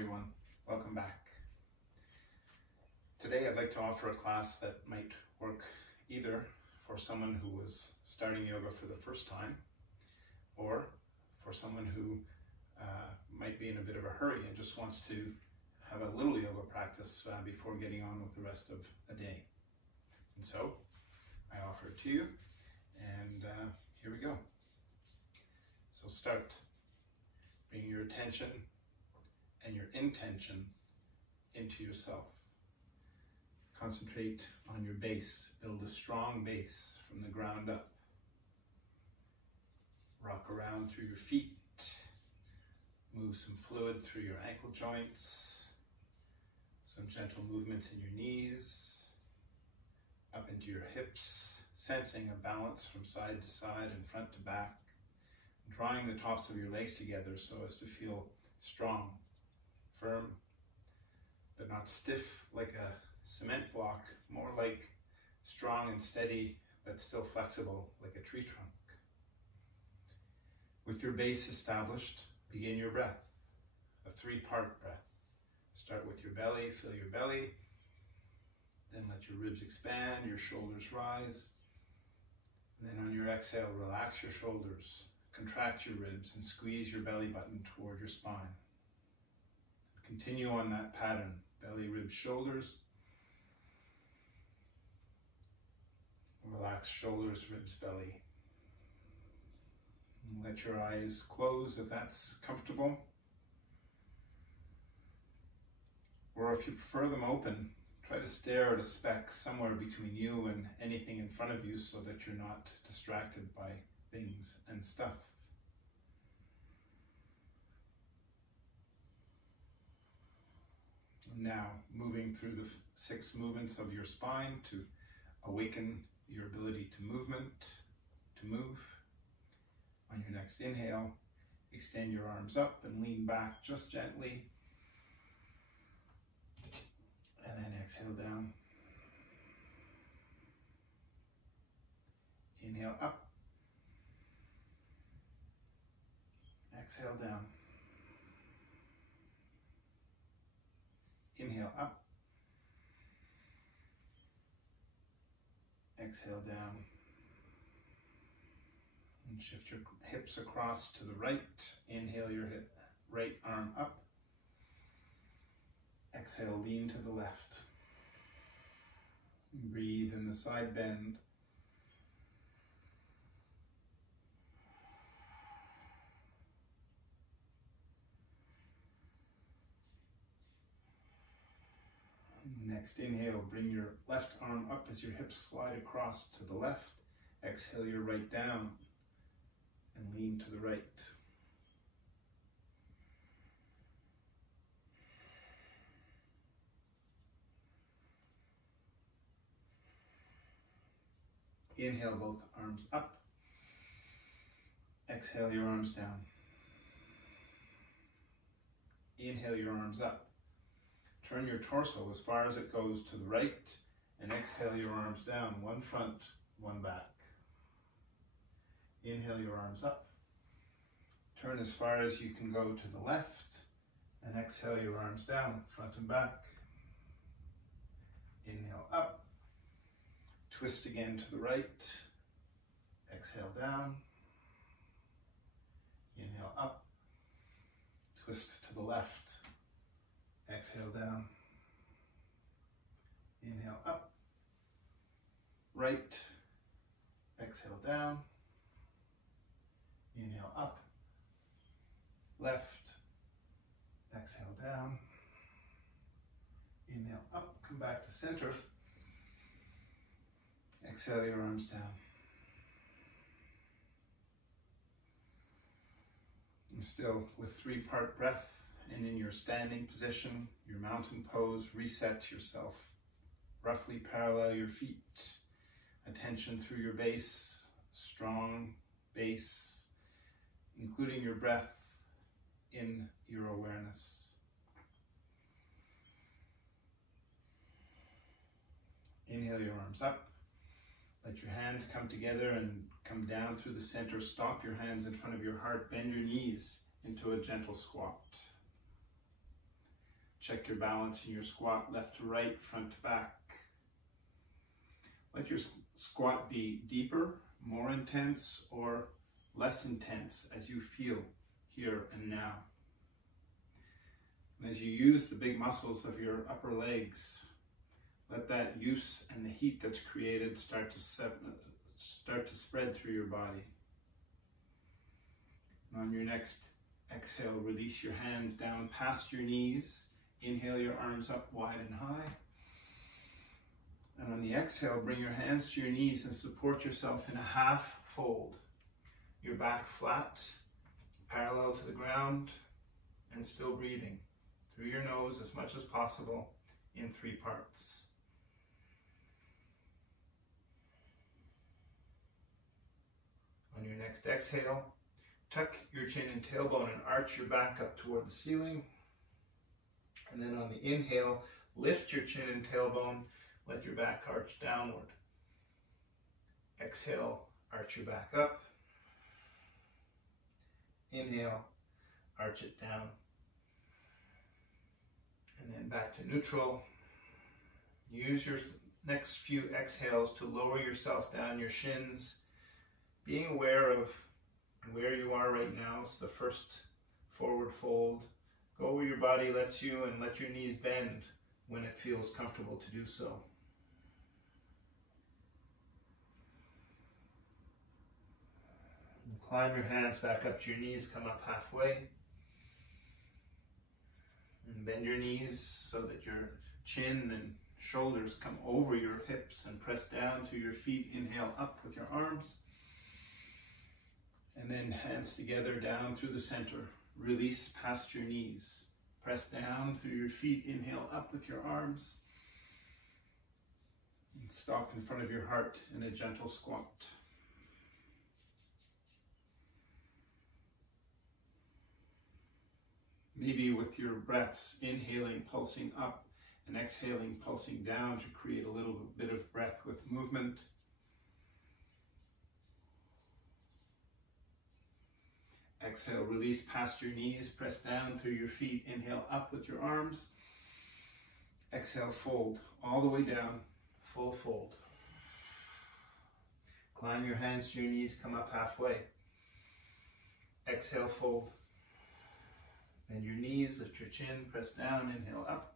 everyone, welcome back. Today I'd like to offer a class that might work either for someone who was starting yoga for the first time or for someone who might be in a bit of a hurry and just wants to have a little yoga practice before getting on with the rest of a day. And so I offer it to you, and here we go. So start. Bring your attention and your intention into yourself. Concentrate on your base. Build a strong base from the ground up. Rock around through your feet. Move some fluid through your ankle joints. Some gentle movements in your knees. Up into your hips. Sensing a balance from side to side and front to back. Drawing the tops of your legs together so as to feel strong, firm, but not stiff like a cement block, more like strong and steady, but still flexible like a tree trunk. With your base established, begin your breath, a three-part breath. Start with your belly, fill your belly, then let your ribs expand, your shoulders rise, and then on your exhale, relax your shoulders. Contract your ribs and squeeze your belly button toward your spine. Continue on that pattern. Belly, ribs, shoulders. Relax shoulders, ribs, belly. And let your eyes close if that's comfortable. Or if you prefer them open, try to stare at a speck somewhere between you and anything in front of you so that you're not distracted by things and stuff. Now, moving through the 6 movements of your spine to awaken your ability to move. On your next inhale, extend your arms up and lean back just gently. And then exhale down. Inhale up. Exhale down. Inhale up. Exhale down. And shift your hips across to the right. Inhale your right arm up. Exhale, lean to the left. Breathe in the side bend. Next inhale, bring your left arm up as your hips slide across to the left. Exhale your right down and lean to the right. Inhale both arms up. Exhale your arms down. Inhale your arms up. Turn your torso as far as it goes to the right and exhale your arms down, one front, one back. Inhale your arms up. Turn as far as you can go to the left and exhale your arms down, front and back. Inhale up. Twist again to the right. Exhale down. Inhale up. Twist to the left. Exhale down. Inhale up. Right. Exhale down. Inhale up. Left. Exhale down. Inhale up. Come back to center. Exhale your arms down. And still with 3-part breath. And in your standing position, your mountain pose, reset yourself. Roughly parallel your feet. Attention through your base, strong base, including your breath in your awareness. Inhale your arms up. Let your hands come together and come down through the center. Stop your hands in front of your heart. Bend your knees into a gentle squat. Check your balance in your squat, left to right, front to back. Let your squat be deeper, more intense, or less intense as you feel here and now. And as you use the big muscles of your upper legs, let that use and the heat that's created start to spread through your body. And on your next exhale, release your hands down past your knees. Inhale your arms up wide and high. And on the exhale, bring your hands to your knees and support yourself in a half fold. Your back flat, parallel to the ground, and still breathing through your nose as much as possible in 3 parts. On your next exhale, tuck your chin and tailbone and arch your back up toward the ceiling. And then on the inhale, lift your chin and tailbone, let your back arch downward. Exhale, arch your back up. Inhale, arch it down. And then back to neutral. Use your next few exhales to lower yourself down your shins, being aware of where you are right now. It's the first forward fold. Go where your body lets you, and let your knees bend when it feels comfortable to do so. And climb your hands back up to your knees, come up halfway. And bend your knees so that your chin and shoulders come over your hips and press down through your feet. Inhale up with your arms. And then hands together down through the center. Release past your knees. Press down through your feet. Inhale up with your arms. And stop in front of your heart in a gentle squat. Maybe with your breaths, inhaling, pulsing up, and exhaling, pulsing down to create a little bit of breath with movement. Exhale, release past your knees, press down through your feet. Inhale up with your arms. Exhale, fold all the way down, full fold. Climb your hands to your knees, come up halfway. Exhale, fold. Bend your knees, lift your chin, press down, inhale up.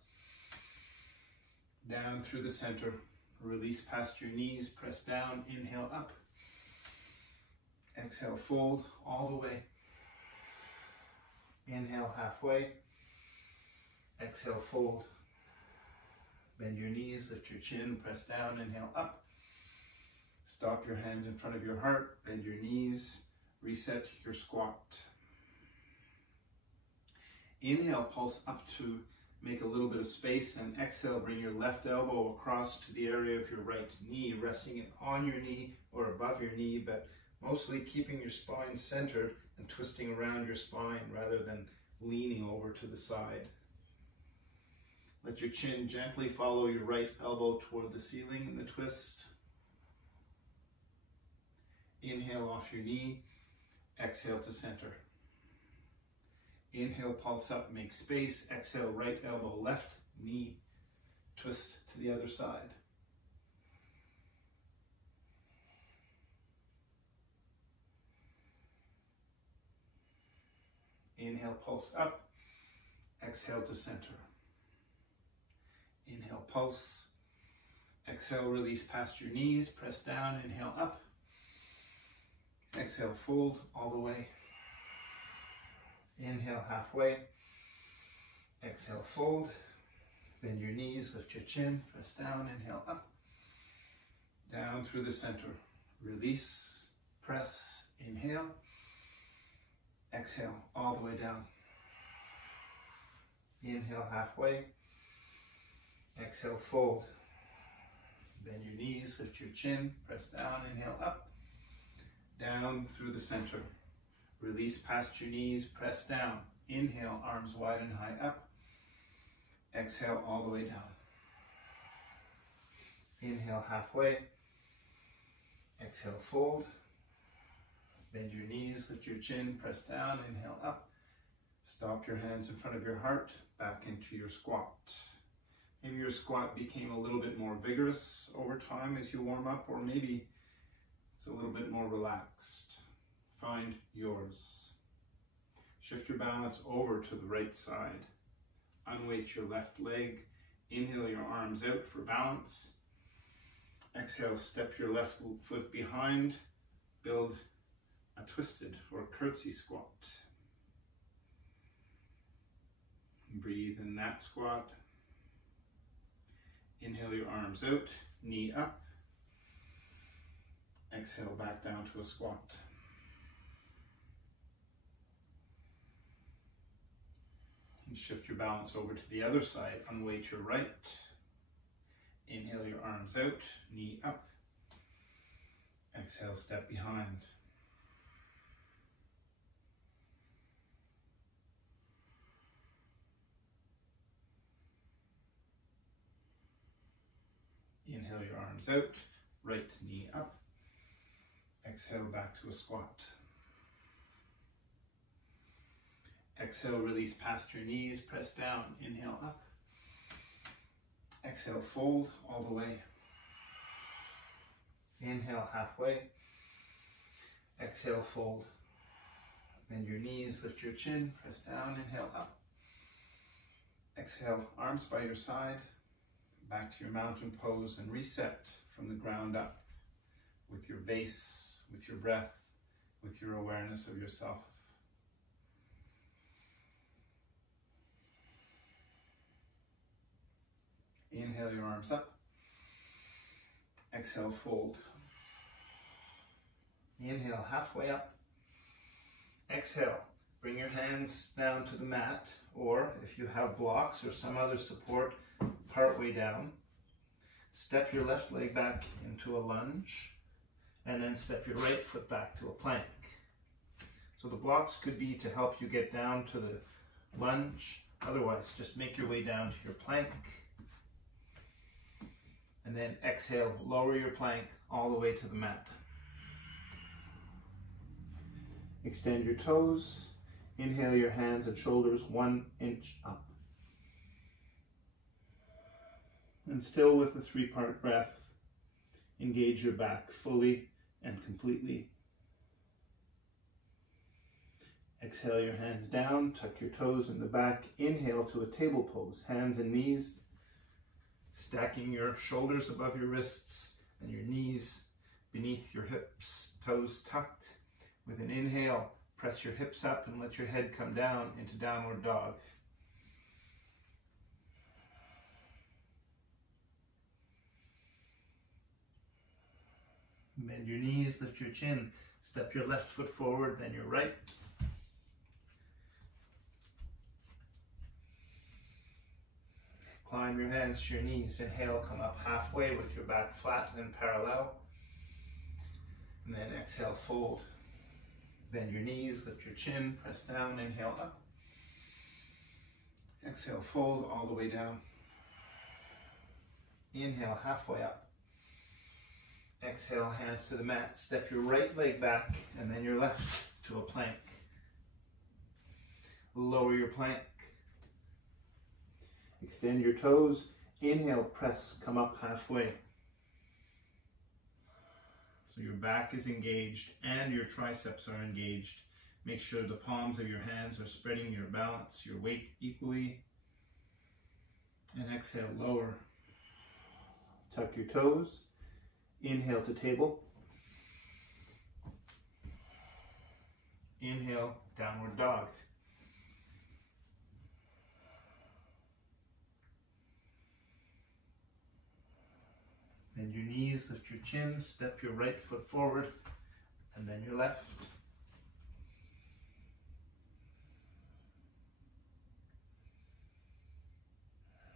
Down through the center, release past your knees, press down, inhale up. Exhale, fold all the way. Inhale halfway. Exhale, fold. Bend your knees, lift your chin, press down, inhale up. Stop your hands in front of your heart, bend your knees, reset your squat. Inhale, pulse up to make a little bit of space, and exhale, bring your left elbow across to the area of your right knee, resting it on your knee or above your knee, but mostly keeping your spine centered and twisting around your spine rather than leaning over to the side. Let your chin gently follow your right elbow toward the ceiling in the twist. Inhale off your knee, exhale to center. Inhale, pulse up, make space. Exhale, right elbow, left knee, twist to the other side. Inhale, pulse up. Exhale to center. Inhale, pulse. Exhale, release past your knees. Press down, inhale up. Exhale, fold all the way. Inhale, halfway. Exhale, fold. Bend your knees, lift your chin. Press down, inhale up. Down through the center. Release, press, inhale. Exhale, all the way down. Inhale, halfway. Exhale, fold. Bend your knees, lift your chin, press down, inhale up. Down through the center. Release past your knees, press down. Inhale, arms wide and high up. Exhale, all the way down. Inhale, halfway. Exhale, fold. Bend your knees, lift your chin, press down, inhale up. Stop your hands in front of your heart, back into your squat. Maybe your squat became a little bit more vigorous over time as you warm up, or maybe it's a little bit more relaxed. Find yours. Shift your balance over to the right side. Unweight your left leg. Inhale your arms out for balance. Exhale, step your left foot behind. Build a twisted or curtsy squat. Breathe in that squat. Inhale your arms out, knee up. Exhale back down to a squat. And shift your balance over to the other side. Unweight your right. Inhale your arms out, knee up. Exhale, step behind. Inhale your arms out, right knee up. Exhale back to a squat. Exhale, release past your knees, press down, inhale up. Exhale, fold all the way. Inhale halfway. Exhale, fold. Bend your knees, lift your chin, press down, inhale up. Exhale, arms by your side, back to your mountain pose, and reset from the ground up with your base, with your breath, with your awareness of yourself. Inhale your arms up. Exhale, fold. Inhale, halfway up. Exhale, bring your hands down to the mat, or if you have blocks or some other support, partway down. Step your left leg back into a lunge, and then step your right foot back to a plank. So the blocks could be to help you get down to the lunge. Otherwise, just make your way down to your plank. And then exhale, lower your plank all the way to the mat. Extend your toes. Inhale your hands and shoulders 1 inch up. And still with the 3-part breath, engage your back fully and completely. Exhale your hands down, tuck your toes in the back. Inhale to a table pose, hands and knees, stacking your shoulders above your wrists and your knees beneath your hips, toes tucked. With an inhale, press your hips up and let your head come down into downward dog. Bend your knees, lift your chin, step your left foot forward, then your right. Climb your hands to your knees. Inhale, come up halfway with your back flat and parallel. And then exhale, fold. Bend your knees, lift your chin, press down, inhale up. Exhale, fold all the way down. Inhale, halfway up. Exhale, hands to the mat. Step your right leg back and then your left to a plank. Lower your plank. Extend your toes. Inhale, press, come up halfway. So your back is engaged and your triceps are engaged. Make sure the palms of your hands are spreading your balance, your weight equally. And exhale, lower. Tuck your toes. Inhale to table. Inhale, downward dog. Bend your knees, lift your chin, step your right foot forward, and then your left.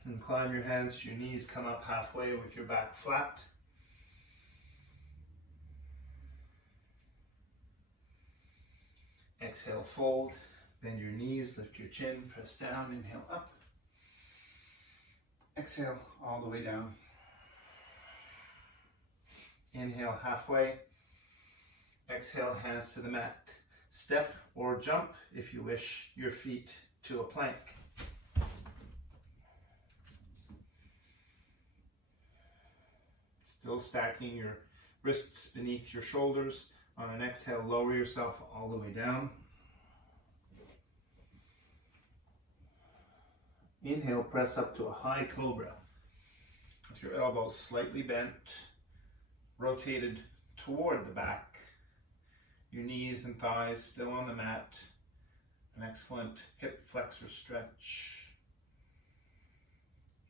And climb your hands to your knees, come up halfway with your back flat. Exhale, fold, bend your knees, lift your chin, press down, inhale up. Exhale, all the way down. Inhale, halfway. Exhale, hands to the mat. step or jump, if you wish, your feet to a plank. Still stacking your wrists beneath your shoulders. On an exhale, lower yourself all the way down. Inhale, press up to a high cobra. With your elbows slightly bent, rotated toward the back. Your knees and thighs still on the mat. An excellent hip flexor stretch.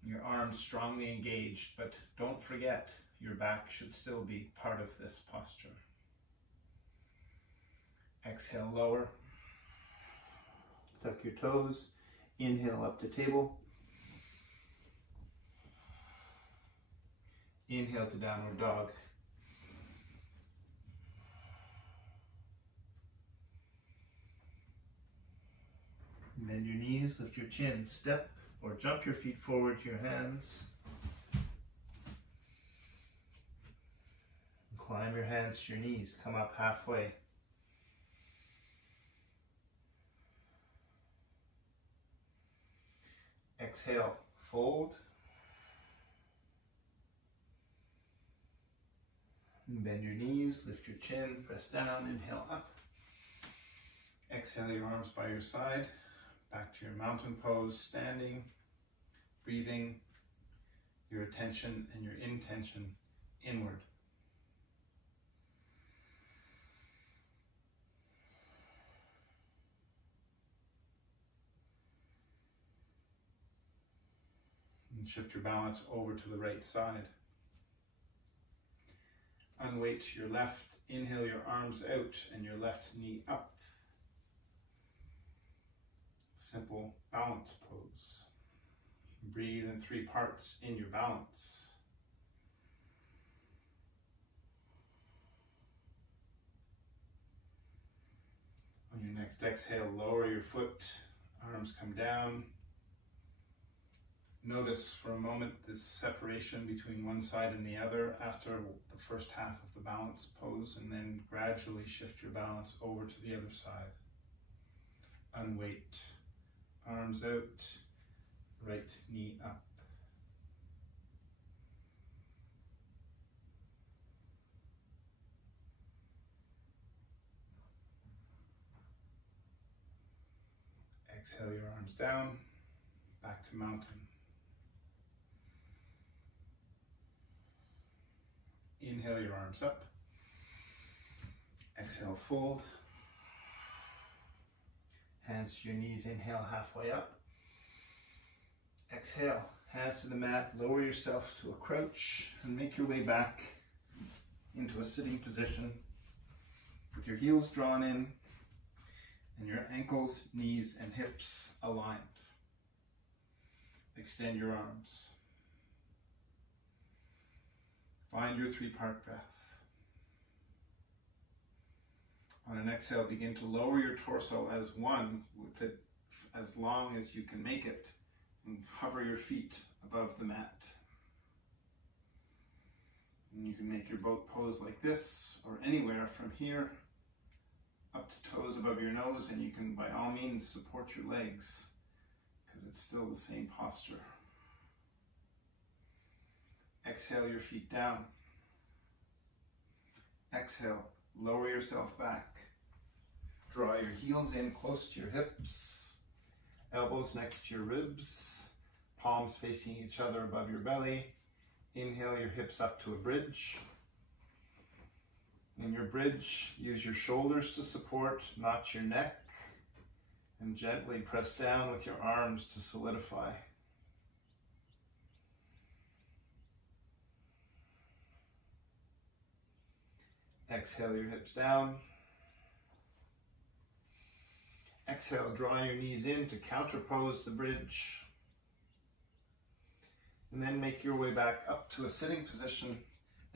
Your arms strongly engaged, but don't forget, your back should still be part of this posture. Exhale, lower. Tuck your toes. Inhale up to table. Inhale to downward dog. Bend your knees, lift your chin, step or jump your feet forward to your hands. Climb your hands to your knees, come up halfway. Exhale, fold. And bend your knees, lift your chin, press down, inhale up. Exhale your arms by your side, back to your mountain pose, standing, breathing your attention and your intention inward. And shift your balance over to the right side. Unweight to your left, inhale your arms out and your left knee up. Simple balance pose. Breathe in 3 parts in your balance. On your next exhale, lower your foot, arms come down. Notice for a moment this separation between one side and the other after the first half of the balance pose, and then gradually shift your balance over to the other side. Unweight, arms out, right knee up. Exhale your arms down, back to mountain. Inhale your arms up. Exhale, fold. Hands to your knees, inhale halfway up. Exhale, hands to the mat, lower yourself to a crouch and make your way back into a sitting position with your heels drawn in and your ankles, knees, and hips aligned. Extend your arms. Find your 3-part breath. On an exhale, begin to lower your torso as one, with it as long as you can make it, and hover your feet above the mat. And you can make your boat pose like this, or anywhere from here up to toes above your nose, and you can by all means support your legs, because it's still the same posture. Exhale your feet down. Exhale, lower yourself back. Draw your heels in close to your hips, elbows next to your ribs, palms facing each other above your belly. Inhale your hips up to a bridge. In your bridge, use your shoulders to support, not your neck, and gently press down with your arms to solidify. Exhale your hips down. Exhale, draw your knees in to counterpose the bridge. And then make your way back up to a sitting position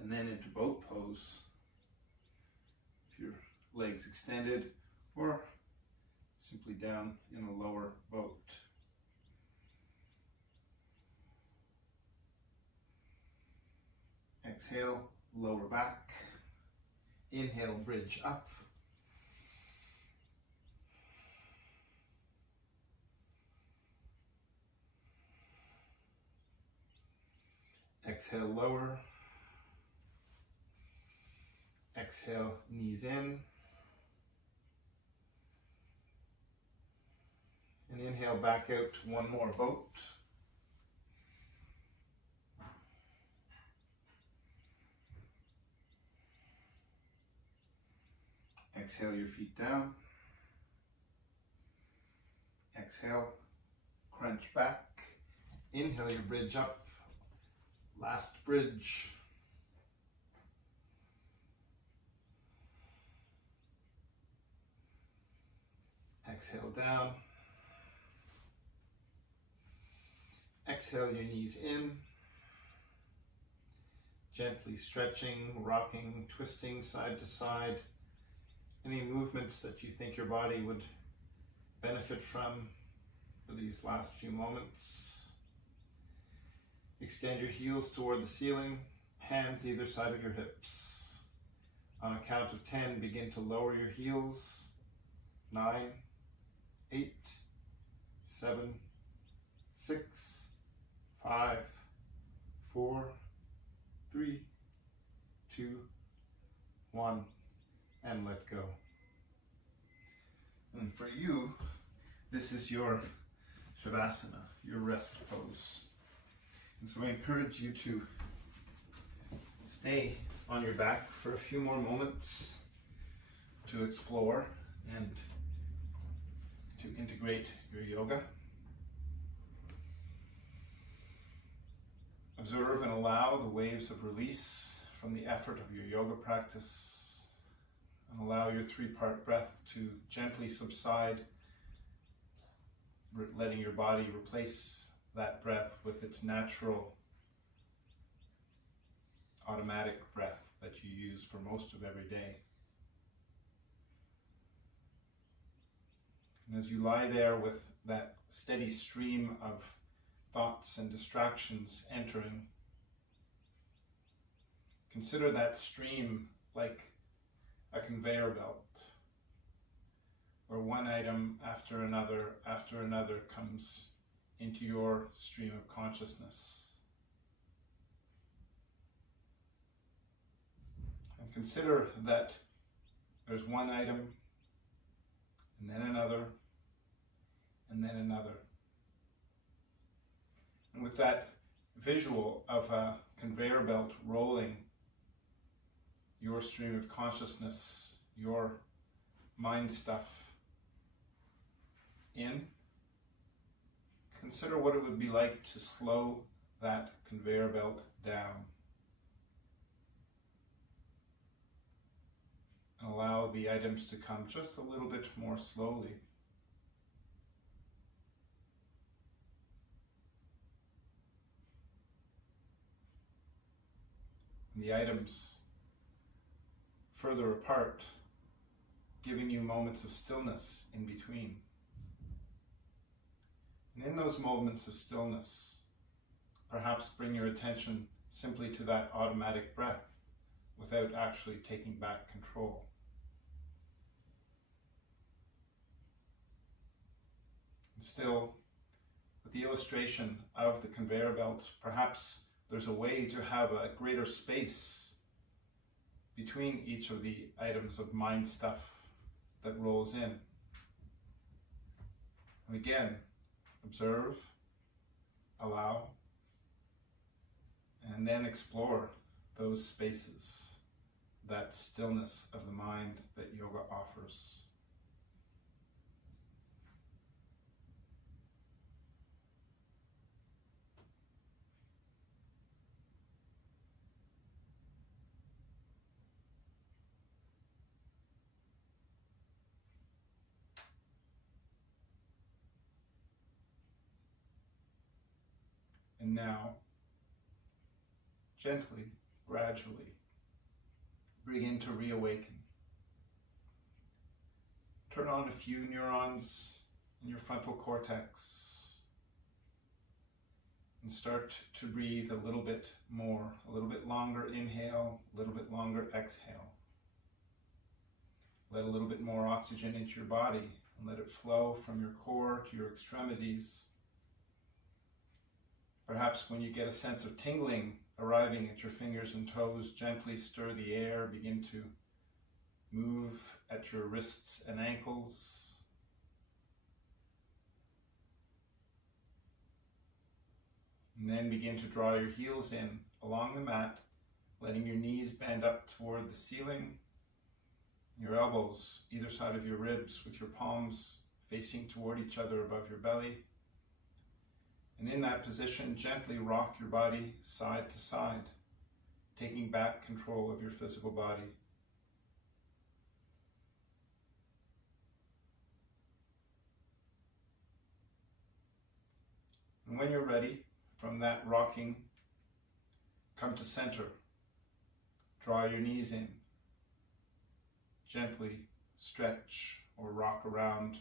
and then into boat pose. With your legs extended or simply down in a lower boat. Exhale, lower back. Inhale, bridge up. Exhale, lower. Exhale, knees in. And inhale back out to one more boat. Exhale your feet down. Exhale, crunch back. Inhale your bridge up. Last bridge. Exhale down. Exhale your knees in. Gently stretching, rocking, twisting side to side. Any movements that you think your body would benefit from for these last few moments. Extend your heels toward the ceiling, hands either side of your hips. On a count of 10, begin to lower your heels. 9, 8, 7, 6, 5, 4, 3, 2, 1, and let go. And for you, this is your Shavasana, your rest pose. And so I encourage you to stay on your back for a few more moments to explore and to integrate your yoga. Observe and allow the waves of release from the effort of your yoga practice, and allow your three-part breath to gently subside, letting your body replace that breath with its natural automatic breath that you use for most of every day. And as you lie there with that steady stream of thoughts and distractions entering, consider that stream like a conveyor belt, where one item after another comes into your stream of consciousness. And consider that there's one item, and then another, and then another. And with that visual of a conveyor belt rolling your stream of consciousness, your mind stuff in, consider what it would be like to slow that conveyor belt down and allow the items to come just a little bit more slowly. And the items further apart, giving you moments of stillness in between. And in those moments of stillness, perhaps bring your attention simply to that automatic breath without actually taking back control. And still, with the illustration of the conveyor belt, perhaps there's a way to have a greater space between each of the items of mind stuff that rolls in. And again, observe, allow, and then explore those spaces, that stillness of the mind that yoga offers. And now, gently, gradually, begin to reawaken. Turn on a few neurons in your frontal cortex and start to breathe a little bit more, a little bit longer inhale, a little bit longer exhale. Let a little bit more oxygen into your body and let it flow from your core to your extremities. Perhaps when you get a sense of tingling arriving at your fingers and toes, gently stir the air, begin to move at your wrists and ankles. And then begin to draw your heels in along the mat, letting your knees bend up toward the ceiling, your elbows either side of your ribs with your palms facing toward each other above your belly. And in that position, gently rock your body side to side, taking back control of your physical body. And when you're ready, from that rocking, come to center. Draw your knees in. Gently stretch or rock around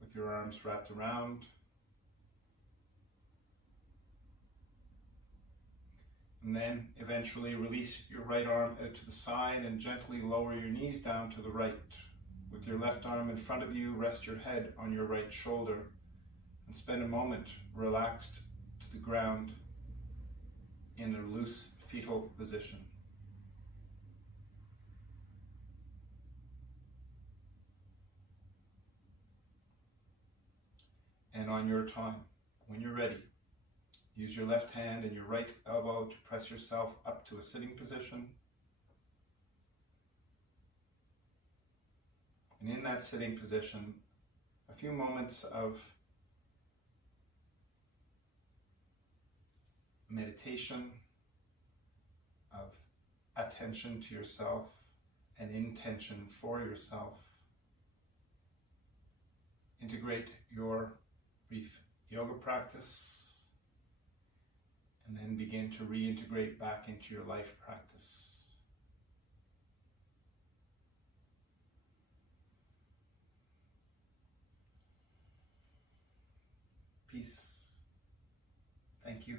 with your arms wrapped around. And then eventually release your right arm out to the side and gently lower your knees down to the right. With your left arm in front of you, rest your head on your right shoulder and spend a moment relaxed to the ground in a loose fetal position. And on your time, when you're ready, use your left hand and your right elbow to press yourself up to a sitting position. And in that sitting position, a few moments of meditation, of attention to yourself and intention for yourself. Integrate your brief yoga practice and then begin to reintegrate back into your life practice. Peace. Thank you.